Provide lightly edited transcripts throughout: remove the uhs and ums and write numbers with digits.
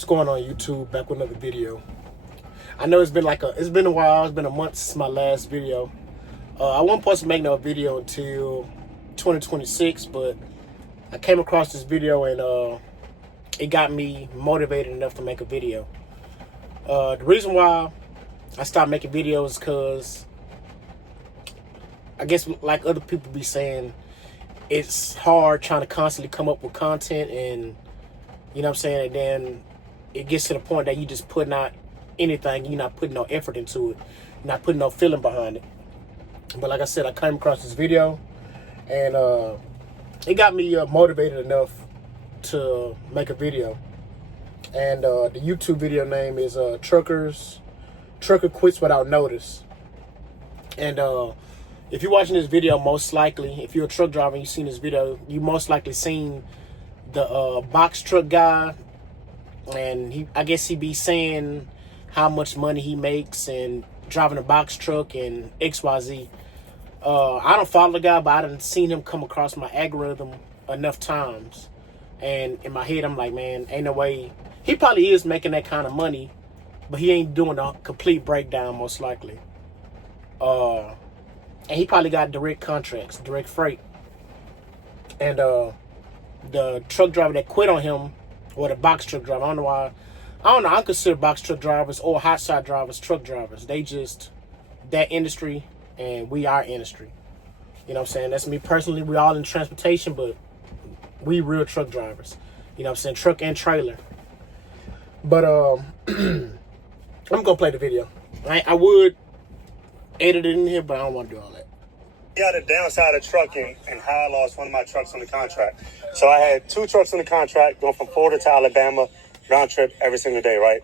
What's going on, YouTube? Back with another video. I know it's been a while. It's been a month since my last video. I wasn't supposed to make no video until 2026, but I came across this video and it got me motivated enough to make a video. The reason why I stopped making videos is because I guess, like other people be saying, it's hard trying to constantly come up with content, and you know what I'm saying, and then it gets to the point that you just putting out anything, you're not putting no effort into it, you're not putting no feeling behind it. But like I said, I came across this video and it got me motivated enough to make a video. And the YouTube video name is Trucker Quits Without Notice. And if you're watching this video, most likely, if you're a truck driver and you've seen this video, you most likely seen the box truck guy, and I guess he be saying how much money he makes and driving a box truck and XYZ. I don't follow the guy, but I done seen him come across my algorithm enough times, and in my head I'm like, man, ain't no way. He probably is making that kind of money, but he ain't doing a complete breakdown most likely. And he probably got direct contracts, direct freight. And the truck driver that quit on him, or the box truck driver, I don't know, I consider box truck drivers or hot shot drivers truck drivers. They just that industry, and we our industry. You know what I'm saying? That's me personally. We all in transportation, but we real truck drivers. You know what I'm saying? Truck and trailer. But I'm gonna play the video. I would edit it in here, but I don't want to do all that. Yeah, the downside of trucking and how I lost one of my trucks on the contract. So I had 2 trucks on the contract going from Florida to Alabama, round trip every single day, right?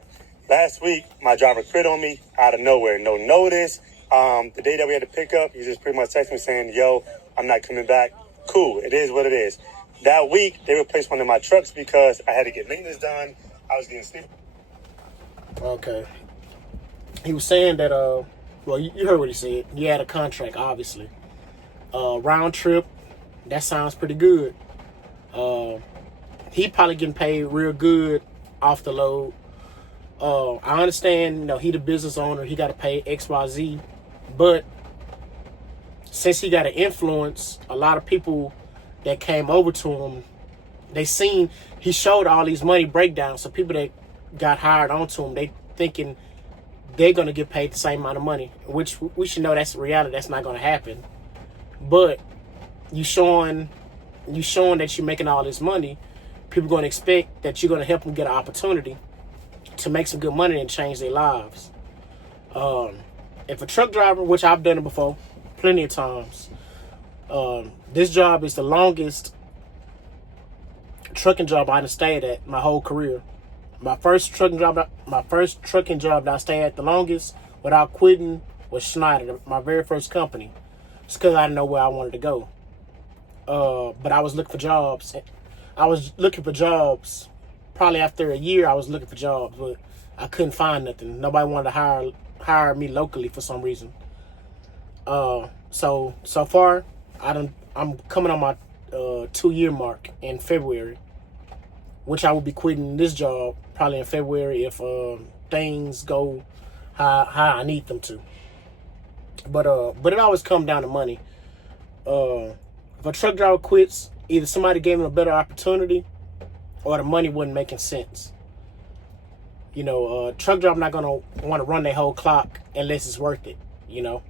Last week, my driver quit on me out of nowhere, no notice. The day that we had to pick up, he just pretty much texted me saying, yo, I'm not coming back. Cool, it is what it is. That week, they replaced one of my trucks because I had to get maintenance done. I was getting sleep. Okay. He was saying that, well, you heard what he said. He had a contract, obviously. Round trip, that sounds pretty good. He probably getting paid real good off the load. I understand, you know, he the business owner, he got to pay XYZ, but since he got an influence, a lot of people that came over to him, they seen he showed all these money breakdowns, so people that got hired onto him, they thinking they're gonna get paid the same amount of money, which we should know that's reality. That's not gonna happen. But you showing that you're making all this money, people gonna expect that you're gonna help them get an opportunity to make some good money and change their lives. If a truck driver, which I've done it before, plenty of times, this job is the longest trucking job I done stayed at my whole career. My first trucking job that I stayed at the longest without quitting was Schneider, my very first company. It's because I didn't know where I wanted to go. But I was looking for jobs. Probably after a year, I was looking for jobs, but I couldn't find nothing. Nobody wanted to hire me locally for some reason. So far, I'm coming on my 2-year mark in February, which I will be quitting this job probably in February if things go how I need them to. But it always comes down to money. If a truck driver quits, either somebody gave him a better opportunity, or the money wasn't making sense. You know, truck driver not gonna want to run their whole clock unless it's worth it. You know,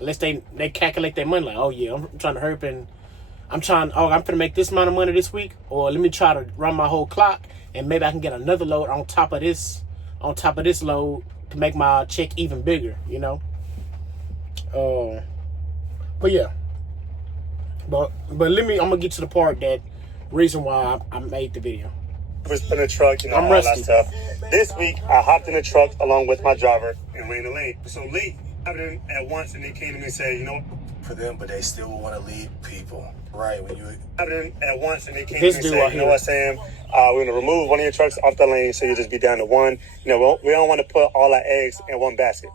unless they calculate their money like, oh yeah, I'm trying to hurry up and I'm gonna make this amount of money this week, or let me try to run my whole clock and maybe I can get another load on top of this load to make my check even bigger. You know. But yeah. But I'm gonna get to the part that reason why I made the video. Was in the truck, you know, I'm all rusty. that stuff. This week, I hopped in the truck along with my driver and ran the lane. So late, I happened at once, and they came to me and said, you know, for them, but they still want to lead people, right? When you happened at once, and they came This to me and dude said, you know what, Sam, we're gonna remove one of your trucks off the lane, so you just be down to one. You know, we don't want to put all our eggs in one basket.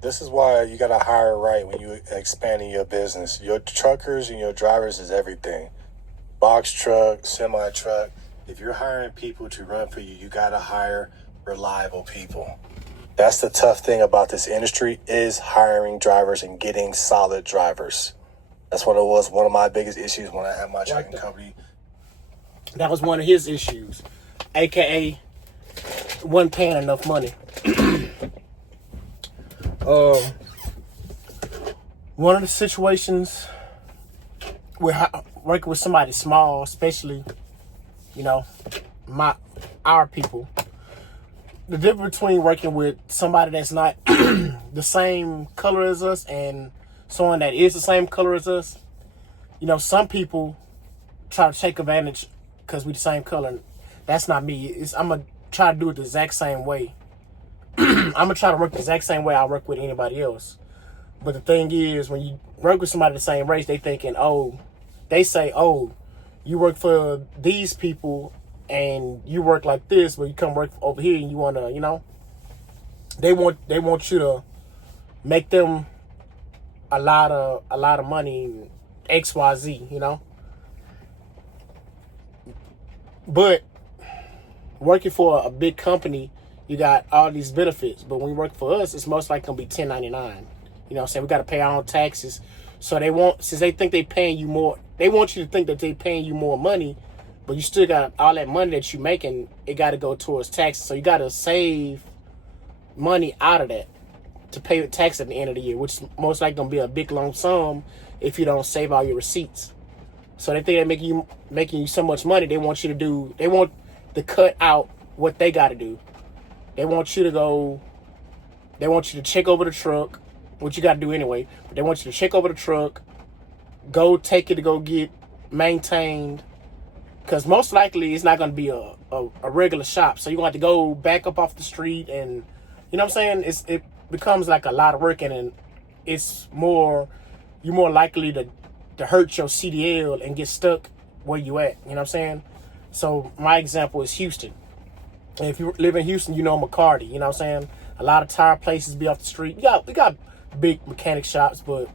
This is why you got to hire right when you expanding your business. Your truckers and your drivers is everything. Box truck, semi truck, if you're hiring people to run for you, you got to hire reliable people. That's the tough thing about this industry is hiring drivers and getting solid drivers. That's what it was. One of my biggest issues when I had my trucking company. That was one of his issues, aka wasn't paying enough money. One of the situations with working with somebody small, especially, our people, the difference between working with somebody that's not the same color as us and someone that is the same color as us, some people try to take advantage because we the same color. That's not me. I'm going to try to do it the exact same way. I'm going to try to work the exact same way I work with anybody else. But the thing is, when you work with somebody the same race, they say, you work for these people and you work like this, but you come work over here and you want to, they want you to make them a lot of money, XYZ, But working for a big company, you got all these benefits. But when you work for us, it's most likely going to be 1099. You know what I'm saying? We got to pay our own taxes. So since they think they're paying you more, they want you to think that they're paying you more money, but you still got all that money that you're making, it got to go towards taxes. So you got to save money out of that to pay the tax at the end of the year, which is most likely going to be a big lump sum if you don't save all your receipts. So they think they're making you so much money, they want to cut out what they got to do. They want you to check over the truck, which you got to do anyway, but they want you to check over the truck, go take it to go get maintained, because most likely it's not going to be a regular shop. So you're going to have to go back up off the street, and you know what I'm saying? It becomes like a lot of work, and you're more likely to hurt your CDL and get stuck where you at. You know what I'm saying? So my example is Houston. And if you live in Houston, you know McCarty. You know what I'm saying? A lot of tire places be off the street. We got big mechanic shops, but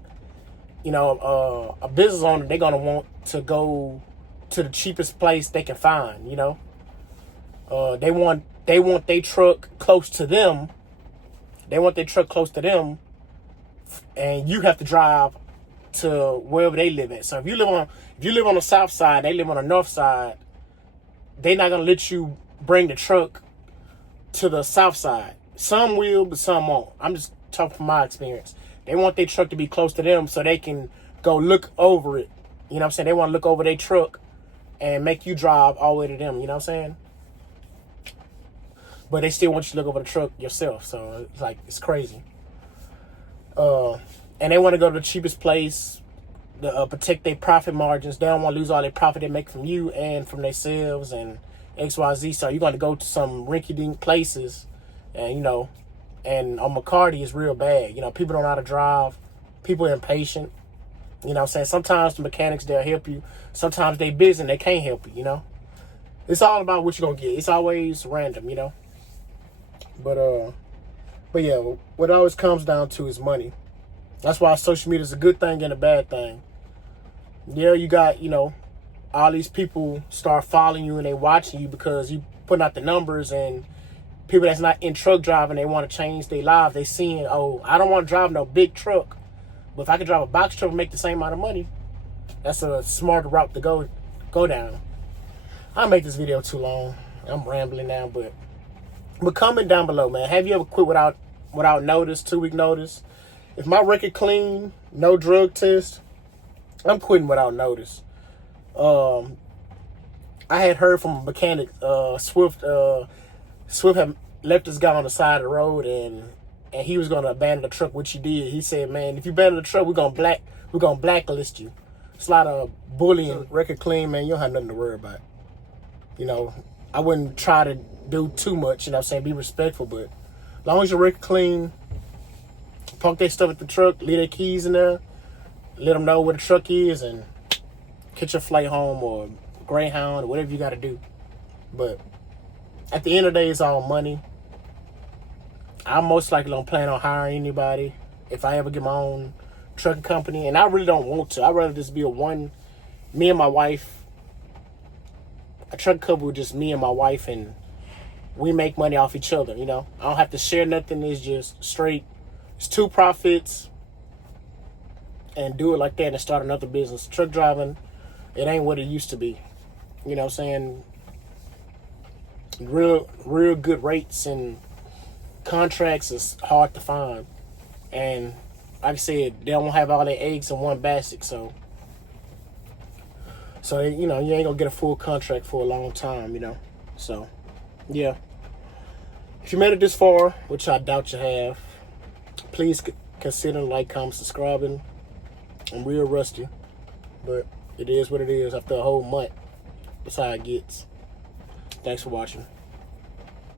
a business owner, they're gonna want to go to the cheapest place they can find. They want their truck close to them. And you have to drive to wherever they live at. So if you live on the south side, they live on the north side, they're not gonna let you bring the truck to the south side. Some will, but some won't. I'm just talking from my experience. They want their truck to be close to them so they can go look over it. You know what I'm saying? They want to look over their truck and make you drive all the way to them. You know what I'm saying? But they still want you to look over the truck yourself. So it's crazy. And they want to go to the cheapest place to protect their profit margins. They don't want to lose all their profit they make from you and from themselves and XYZ. So you're going to go to some rinky-dink places, and and on McCarty is real bad. People don't know how to drive. People are impatient. You know what I'm saying? Sometimes the mechanics, they'll help you. Sometimes they busy and they can't help you, It's all about what you're going to get. It's always random, But yeah, what it always comes down to is money. That's why social media is a good thing and a bad thing. Yeah, you got, all these people start following you and they watching you because you putting out the numbers, and people that's not in truck driving, they want to change their lives. They seeing, I don't want to drive no big truck, but if I could drive a box truck and make the same amount of money, that's a smarter route to go down. I'll make this video too long. I'm rambling now, but comment down below, man. Have you ever quit without notice, 2-week notice? If my record clean, no drug test, I'm quitting without notice. I had heard from a mechanic, Swift had left this guy on the side of the road, and he was gonna abandon the truck, which he did. He said, "Man, if you abandon the truck, we're gonna blacklist you." It's a lot of bullying. Record clean, man, you don't have nothing to worry about. I wouldn't try to do too much. Be respectful, but as long as your record clean, park their stuff at the truck, leave their keys in there, let them know where the truck is, and catch your flight home or Greyhound or whatever you got to do. But at the end of the day, it's all money. I most likely don't plan on hiring anybody if I ever get my own trucking company, and I really don't want to. I'd rather just be me and my wife a truck company with just me and my wife, and we make money off each other, you know. I don't have to share nothing. It's just straight. It's two profits, and do it like that and start another business. Truck driving, it ain't what it used to be. You know what I'm saying? Real good rates and contracts is hard to find. And like I said, they don't have all their eggs in one basket, so you know, you ain't gonna get a full contract for a long time, you know. So yeah, if you made it this far, which I doubt you have, please consider like, comment, subscribing. I'm real rusty, but it is what it is. After a whole month, that's how it gets. Thanks for watching.